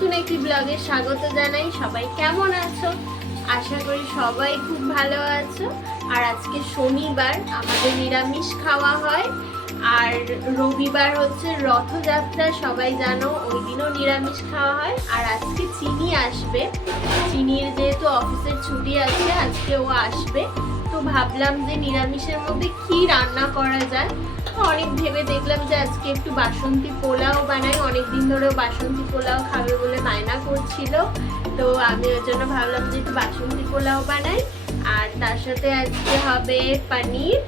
নতুন একটি ব্লগে স্বাগত জানাই। সবাই কেমন আছো? আশা করি সবাই খুব ভালো আছো। আর আজকে শনিবার, আমাদের নিরামিষ খাওয়া হয়। আর রবিবার হচ্ছে রথযাত্রা, সবাই জানো, ওই দিনও নিরামিষ খাওয়া হয়। আর আজকে চিনি আসবে, চিনির যেহেতু অফিসের ছুটি আছে, আজকে ও আসবে। তো ভাবলাম যে নিরামিষের মধ্যে কি রান্না করা যায়। অনেক ভেবে দেখলাম যে আজকে একটু বাসন্তী পোলাও বানাই। অনেকদিন ধরে বাসন্তী পোলাও খাবে বলে বায়না করছিল, তো আমি ওই জন্য ভাবলাম যে একটু বাসন্তী পোলাও বানাই। আর তার সাথে আজকে হবে পনির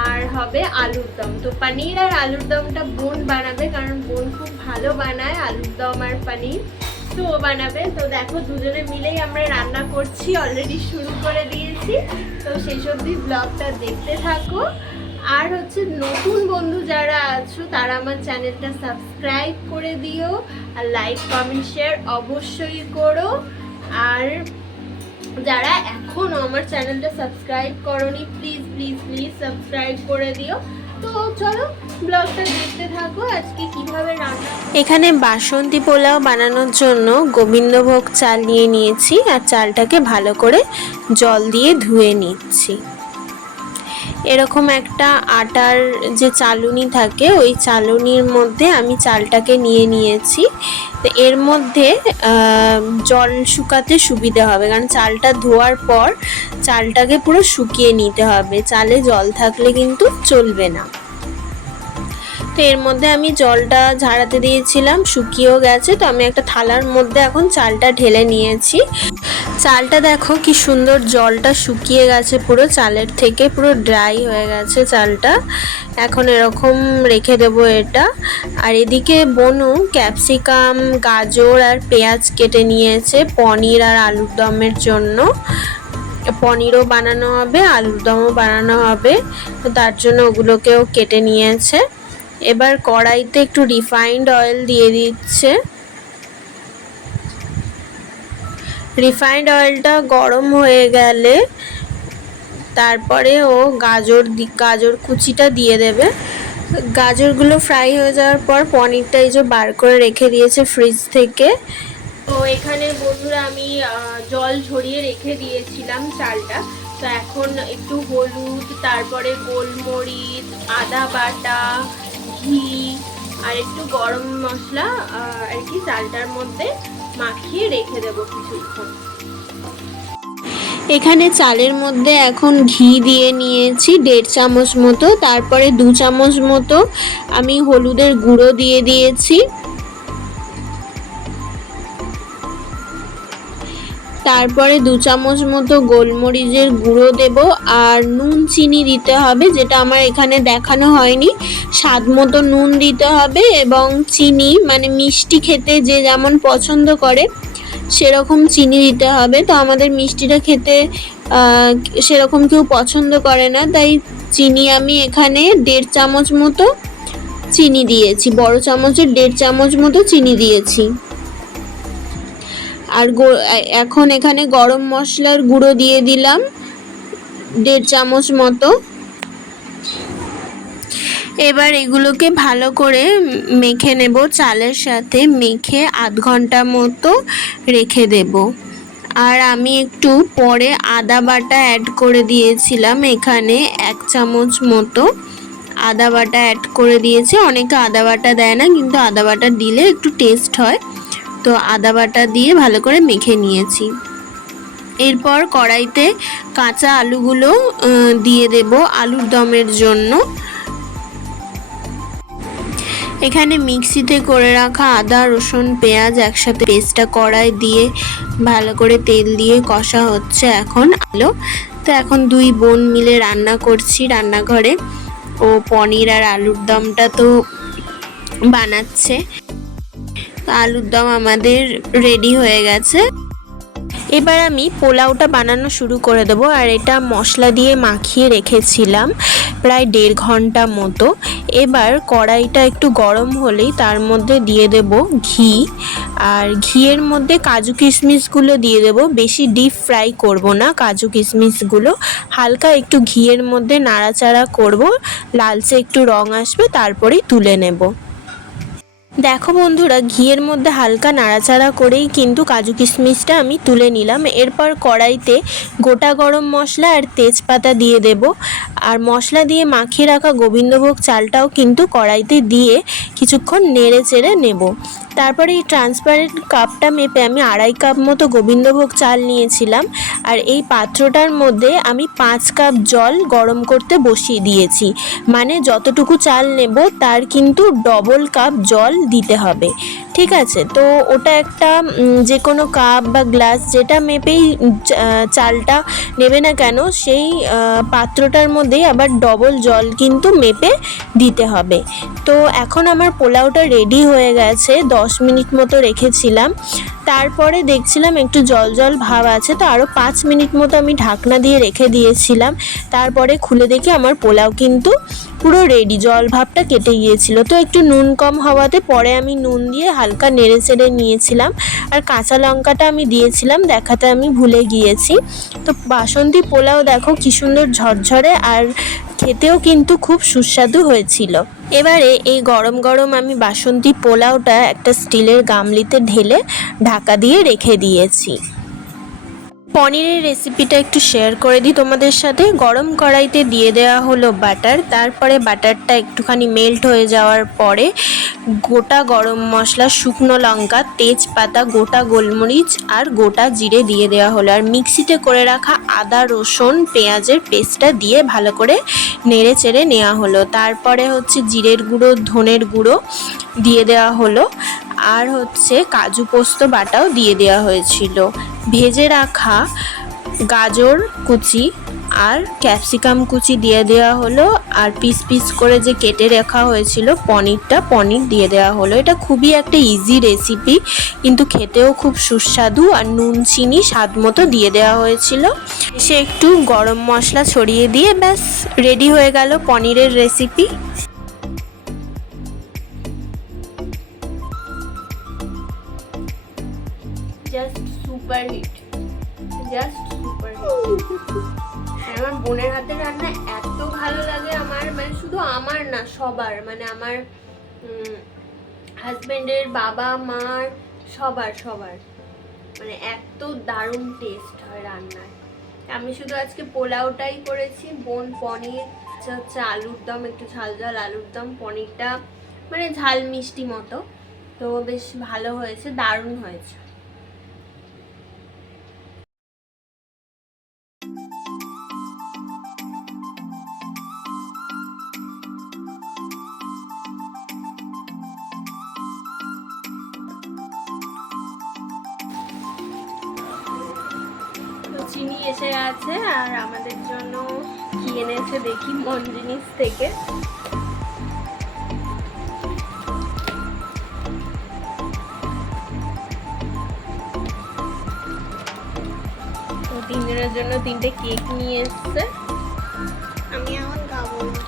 আর হবে আলুর দম। তো পনির আর আলুর দমটা বোন বানাবে, কারণ বোন খুব ভালো বানায় আলুর দম আর পনির, তো ও বানাবে। তো দেখো, দুজনে মিলেই আমরা রান্না করছি, অলরেডি শুরু করে দিয়েছি। তো শেষ অবধি ব্লগটা দেখতে থাকো। আর হচ্ছে নতুন বন্ধু যারা আছো তারা আমার চ্যানেলটা সাবস্ক্রাইব করে দিও, আর লাইক কমেন্ট শেয়ার অবশ্যই করো। আর যারা এখনও আমার চ্যানেলটা সাবস্ক্রাইব করোনি, প্লিজ প্লিজ প্লিজ সাবস্ক্রাইব করে দিও। তো চলো ব্লগটা দেখতে থাকো আজকে কিভাবে রান্না। এখানে বাসন্তী পোলাও বানানোর জন্য গোবিন্দভোগ চাল নিয়ে নিয়েছি, আর চালটাকে ভালো করে জল দিয়ে ধুয়ে নিচ্ছি। এরকম একটা আটার যে চালুনি থাকে, ওই চালুনির মধ্যে আমি চালটাকে নিয়ে নিয়েছি। তো এর মধ্যে জল শুকাতে সুবিধা হবে, কারণ চালটা ধোয়ার পর চালটাকে পুরো শুকিয়ে নিতে হবে, চালে জল থাকলে কিন্তু চলবে না। তো এর মধ্যে আমি জলটা ঝাড়াতে দিয়েছিলাম, শুকিয়েও গেছে। তো আমি একটা থালার মধ্যে এখন চালটা ঢেলে নিয়েছি। চালটা দেখো কি সুন্দর, জলটা শুকিয়ে গেছে, পুরো চালের থেকে পুরো ড্রাই হয়ে গেছে চালটা। এখন এরকম রেখে দেবো এটা। আর এদিকে বনু ক্যাপসিকাম, গাজর আর পেঁয়াজ কেটে নিয়েছে পনির আর আলুর দমের জন্য। পনিরও বানানো হবে, আলুর দমও বানানো হবে, তো তার জন্য ওগুলোকেও কেটে নিয়েছে। এবার কড়াইতে একটু রিফাইন্ড অয়েল দিয়ে দিচ্ছে। রিফাইন্ড অয়েলটা গরম হয়ে গেলে তারপরে ও গাজর কুচিটা দিয়ে দেবে। গাজরগুলো ফ্রাই হয়ে যাওয়ার পর পনিরটা এই যে বার করে রেখে দিয়েছে ফ্রিজ থেকে। তো এখানে বন্ধুরা আমি জল ঝরিয়ে রেখে দিয়েছিলাম চালটা। তো এখন একটু হলুদ, তারপরে গোলমরিচ, আদা বাটা, ঘি আর একটু গরম মশলা আর কি চালটার মধ্যে মাখিয়ে রেখে দেবো কিছুক্ষণ। এখানে চালের মধ্যে এখন ঘি দিয়ে নিয়েছি 1.5 চামচ মতো, তারপরে 2 চামচ মতো আমি হলুদের গুঁড়ো দিয়ে দিয়েছি। তারপরে 2 চামচ মতো গোলমরিচের গুঁড়ো দেব, আর নুন চিনি দিতে হবে, যেটা আমার এখানে দেখানো হয়নি। স্বাদ মতো নুন দিতে হবে, এবং চিনি মানে মিষ্টি খেতে যে যেমন পছন্দ করে সেরকম চিনি দিতে হবে। তো আমাদের মিষ্টিটা খেতে সেরকম কেউ পছন্দ করে না, তাই চিনি আমি এখানে 1.5 চামচ মতো চিনি দিয়েছি, বড় চামচের 1.5 চামচ মতো চিনি দিয়েছি। আর এখন এখানে গরম মশলার গুঁড়ো দিয়ে দিলাম 1.5 চামচ মতো। এবার এগুলোকে ভালো করে মেখে নেব, চালের সাথে মেখে আধ ঘন্টা মতো রেখে দেব। আর আমি একটু পরে আদা বাটা অ্যাড করে দিয়েছিলাম, এখানে 1 চামচ মতো আদা বাটা অ্যাড করে দিয়েছি। অনেকে আদা বাটা দেয় না, কিন্তু আদা বাটা দিলে একটু টেস্ট হয়, তো আদা বাটা দিয়ে ভালো করে মেখে নিয়েছি। এরপর কড়াইতে কাঁচা আলুগুলো দিয়ে দেব আলুর দমের জন্য। এখানে মিক্সিতে করে রাখা আদা, রসুন, পেঁয়াজ একসাথে পেস্টটা কড়াই দিয়ে ভালো করে তেল দিয়ে কষা হচ্ছে এখন আলু। তো এখন দুই বোন মিলে রান্না করছি রান্নাঘরে। ও পনির আর আলুর দমটা তো বানাচ্ছে। আলুর দম আমাদের রেডি হয়ে গেছে। এবার আমি পোলাওটা বানানো শুরু করে দেবো। আর এটা মশলা দিয়ে মাখিয়ে রেখেছিলাম প্রায় 1.5 ঘন্টা মতো। এবার কড়াইটা একটু গরম হলেই তার মধ্যে দিয়ে দেব ঘি, আর ঘিয়ের মধ্যে কাজু কিশমিশগুলো দিয়ে দেব। বেশি ডিপ ফ্রাই করব না কাজু কিশমিশগুলো, হালকা একটু ঘিয়ের মধ্যে নাড়াচাড়া করব, লালচে একটু রং আসবে, তারপরেই তুলে নেব। দেখো বন্ধুরা, ঘিয়ের মধ্যে হালকা নাড়াচাড়া করেই কিন্তু কাজু কিশমিশটা আমি তুলে নিলাম। এরপর কড়াইতে গোটা গরম মশলা আর তেজপাতা দিয়ে দেব। আর মশলা দিয়ে মাখিয়ে রাখা গোবিন্দভোগ চালটাও কিন্তু কড়াইতে দিয়ে কিছুক্ষণ নেড়ে চেড়ে নেব। তারপরে এই ট্রান্সপারেন্ট কাপটা মেপে আমি 2.5 কাপ মতো গোবিন্দভোগ চাল নিয়েছিলাম। আর এই পাত্রটার মধ্যে আমি 5 কাপ জল গরম করতে বসিয়ে দিয়েছি। মানে যতটুকু চাল নেব তার কিন্তু ডবল কাপ জল দিতে হবে, ঠিক আছে? তো ওটা একটা যে কোনো কাপ বা গ্লাস যেটা মেপেই চালটা নেবে না কেন, সেই পাত্রটার মধ্যেই আবার ডবল জল কিন্তু মেপে দিতে হবে। তো এখন আমার পোলাওটা রেডি হয়ে গেছে, 10 মিনিট মতো রেখেছিলাম। তারপরে দেখছিলাম একটু জল জল ভাব আছে, তো আরও 5 মিনিট মতো আমি ঢাকনা দিয়ে রেখে দিয়েছিলাম। তারপরে খুলে দেখি আমার পোলাও কিন্তু পুরো রেডি, জল ভাবটা কেটে গিয়েছিল। তো একটু নুন কম হওয়াতে পরে আমি নুন দিয়ে হালকা নেড়ে চেড়ে নিয়েছিলাম। আর কাঁচা লঙ্কাটা আমি দিয়েছিলাম, দেখাতে আমি ভুলে গিয়েছি। তো বাসন্তী পোলাও দেখো কি সুন্দর ঝরঝরে, আর খেতেও কিন্তু খুব সুস্বাদু হয়েছিল। এবারে এই গরম গরম আমি বাসন্তী পোলাওটা একটা স্টিলের গামলিতে ঢেলে ঢাকা দিয়ে রেখে দিয়েছি। পনিরের রেসিপিটা একটু শেয়ার করে দিই তোমাদের সাথে। গরম কড়াইতে দিয়ে দেওয়া হলো বাটার। তারপরে বাটারটা একটুখানি মেল্ট হয়ে যাওয়ার পরে গোটা গরম মশলা, শুকনো লঙ্কা, তেজপাতা, গোটা গোলমরিচ আর গোটা জিরে দিয়ে দেওয়া হলো। আর মিক্সিতে করে রাখা আদা, রসুন, পেঁয়াজের পেস্টটা দিয়ে ভালো করে নেড়ে চেড়ে নেওয়া হলো। তারপরে হচ্ছে জিরের গুঁড়ো, ধনের গুঁড়ো দিয়ে দেওয়া হলো। আর হচ্ছে কাজু পোস্ত বাটাও দিয়ে দেওয়া হয়েছিল। ভেজে রাখা গাজর কুচি আর ক্যাপসিকাম কুচি দিয়ে দেওয়া হলো। আর পিস পিস করে যে কেটে রাখা হয়েছিল পনির দিয়ে দেওয়া হলো। এটা খুবই একটা ইজি রেসিপি, কিন্তু খেতেও খুব সুস্বাদু। আর নুন চিনি স্বাদ মতো দিয়ে দেওয়া হয়েছিল। সে একটু গরম মশলা ছড়িয়ে দিয়ে ব্যাস রেডি হয়ে গেল পনিরের recipe. Just super hit, just super hit. আমার বোনের হাতের রান্না এত ভালো লাগে আমার, মানে শুধু আমার না, সবার, মানে আমার হাজবেন্ডের, বাবা মার, সবার মানে এত দারুণ টেস্ট হয় রান্নার। আমি শুধু আজকে পোলাওটাই করেছি, বোন পনির, হচ্ছে আলুর দম, একটু ঝাল ঝাল আলুর দম, পনিরটা মানে ঝাল মিষ্টি মতো। তো বেশ ভালো হয়েছে, দারুণ হয়েছে। চিনি এসে আছে, আর আমাদের জন্য কি এনেছে দেখি মন জিনিস থেকে। তো 3 জনের জন্য 3টে কেক নিয়ে এসছে। আমি এখন খাবো না।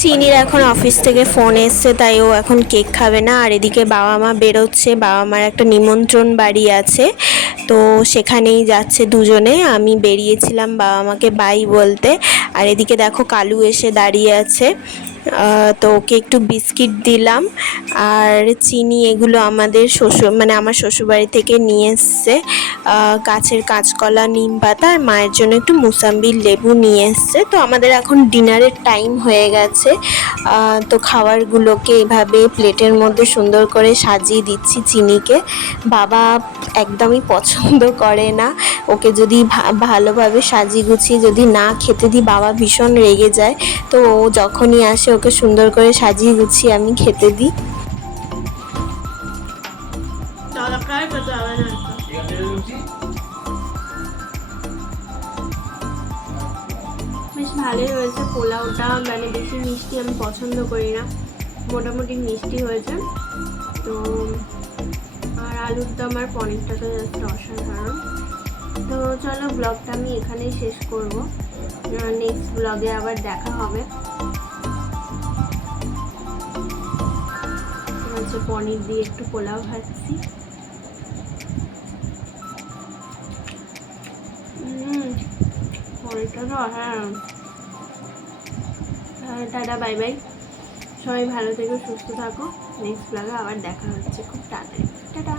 চিনির এখন অফিস থেকে ফোন এসছে, তাই ও এখন কেক খাবে না। আর এদিকে বাবা মা বেরোচ্ছে, বাবা মার একটা নিমন্ত্রণ বাড়ি আছে, তো সেখানেই যাচ্ছে দুজনে। আমি বেরিয়েছিলাম বাবা মাকে বাই বলতে। আর এদিকে দেখো কালু এসে দাঁড়িয়ে আছে, তো ওকে একটু বিস্কিট দিলাম। আর চিনি এগুলো আমাদের আমার শ্বশুরবাড়ি থেকে নিয়ে এসছে। গাছের কাঁচকলা, নিম পাতা, আর মায়ের জন্য একটু মুসাম্বির লেবু নিয়ে এসছে। তো আমাদের এখন ডিনারের টাইম হয়ে গেছে। তো খাবারগুলোকে এভাবে প্লেটের মধ্যে সুন্দর করে সাজিয়ে দিচ্ছি চিনিকে। বাবা একদমই পছন্দ করে না, ওকে যদি ভালোভাবে সাজিয়ে গুছিয়ে যদি না খেতে দিই বাবা ভীষণ রেগে যায়। তো ও যখনই আসে ওকে সুন্দর করে সাজিয়ে গুছিয়ে আমি খেতে দিই। বেশ ভালোই হয়েছে পোলাওটা, মানে বেশি মিষ্টি আমি পছন্দ করি না, মোটামুটি মিষ্টি হয়েছে। তো আর আলুর দম আর পনিরটা তো জাস্ট অসাধারণ। তো চলো ব্লগটা আমি এখানেই শেষ করব, নেক্সট ব্লগে আবার দেখা হবে। পনির দিয়ে একটু পোলাও খাচ্ছি। পনিরটা তো হ্যাঁ। টাটা, বাই বাই, সবাই ভালো থেকো, সুস্থ থাকো। নেক্সট ব্লগে আবার দেখা হচ্ছে খুব তাড়াতাড়ি। টাটা।